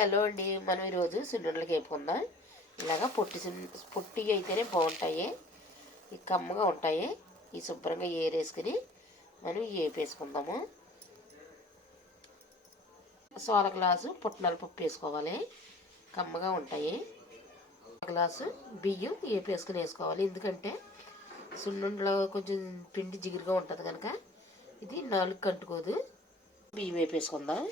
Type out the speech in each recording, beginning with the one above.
Hello అండి. మనం ఈరోజు సున్నుండలకి వేపుకుందాం ఇలాగా పొట్టి పొట్టి అయితేనే బాగుంటాయి. ఈ కమ్మగా ఉంటాయి. ఈ శుభ్రంగా ఏరేసుకుని మనం వేపేసుకుందాము సోల గ్లాసు పుట్నాల పప్పు వేసుకోవాలి. కమ్మగా ఉంటాయి. గ్లాసు బియ్యం వేపేసుకుని వేసుకోవాలి. ఎందుకంటే సున్నుండలో కొంచెం పిండి జిగురుగా ఉంటుంది కనుక ఇది నాలుగు కంటుకోదు. బియ్యం వేపేసుకుందాం.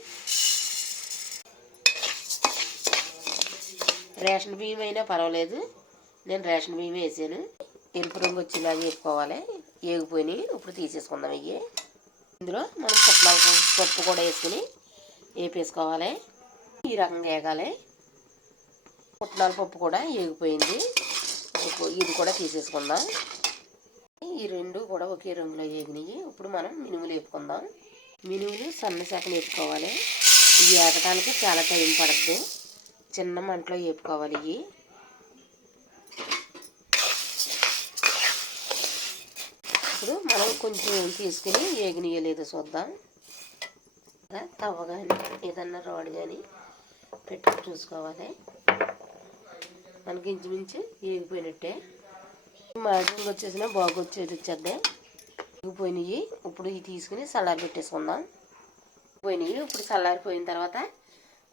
రేషన్ బియ్యం అయినా పర్వాలేదు. నేను రేషన్ బియ్యం వేసాను. ఎరుపు రంగు వచ్చేలాగా వేసుకోవాలి ఏగిపోయినాయి. ఇప్పుడు తీసేసుకుందాం ఇవి ఇందులో మనం పుట్నాల పప్పు కూడా వేసుకుని వేపేసుకోవాలి. ఈ రకంగా వేగాలి. పుట్నాల పప్పు కూడా ఏగిపోయింది. ఇది కూడా తీసేసుకుందాం. ఈ రెండు కూడా ఒకే రంగులో వేగినాయి ఇప్పుడు మనం మినుములు వేపుకుందాం. మినుములు సన్న శాఖలు వేపుకోవాలి. ఇవి ఏగటానికి చాలా టైం పడుతుంది. చిన్న మంటలో వేపుకోవాలి. ఇవి ఇప్పుడు మనం కొంచెం తీసుకుని ఏగినీయలేదో చూద్దాం. తవ్వ కానీ ఏదన్నా రాడ్ కానీ పెట్టి చూసుకోవాలి. మనకి ఇంచుమించు ఏగిపోయినట్టే మాటలు వచ్చేసిన బాగా వచ్చేది వచ్చేద్దే. ఏగిపోయినాయి ఇప్పుడు ఇవి తీసుకుని సల్లారి పెట్టేసుకుందాం. పోయినాయి. ఇప్పుడు చల్లారిపోయిన తర్వాత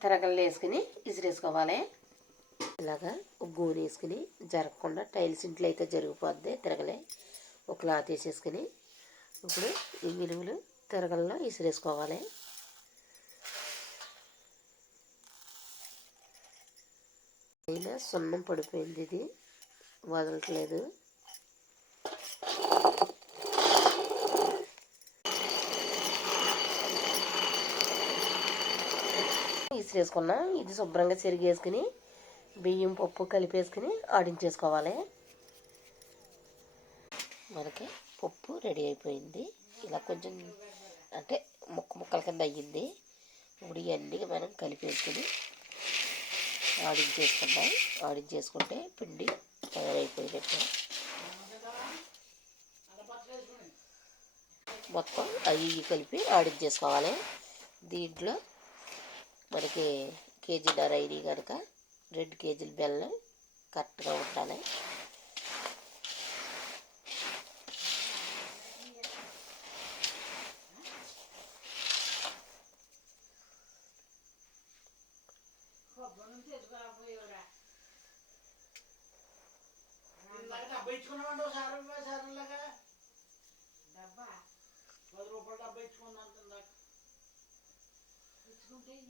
తిరగలు వేసుకుని ఇసిరేసుకోవాలి. ఇలాగా ఒక గోని వేసుకుని జరగకుండా టైల్స్ ఇంట్లో అయితే జరిగిపోద్ది తిరగలే. ఒక క్లాత్ వేసేసుకుని ఇప్పుడు ఈ మినుములు తిరగల్లో ఇసిరేసుకోవాలి. అయినా సున్నం పడిపోయింది ఇది. వదలట్లేదు. ఇసిరేసుకున్నాం ఇది శుభ్రంగా చెరిగేసుకుని బియ్యం పప్పు కలిపేసుకుని ఆడించేసుకోవాలి. మనకి పప్పు రెడీ అయిపోయింది. ఇలా కొంచెం అంటే ముక్క ముక్కల కింద అయ్యింది. ఇప్పుడు ఇవన్నీ మనం కలిపేసుకుని ఆడించేసుకుందాం. ఆడించేసుకుంటే పిండి తయారైపోయినట్టు మొత్తం అవి కలిపి ఆడించేసుకోవాలి. దీంట్లో మనకి కేజీన్నర అయినాయి కనుక రెండు కేజీల బెల్లం కరెక్ట్గా ఉండాలి. డబ్బా పది రూపాయలు సార్లాగా డబ్బా పది It's today,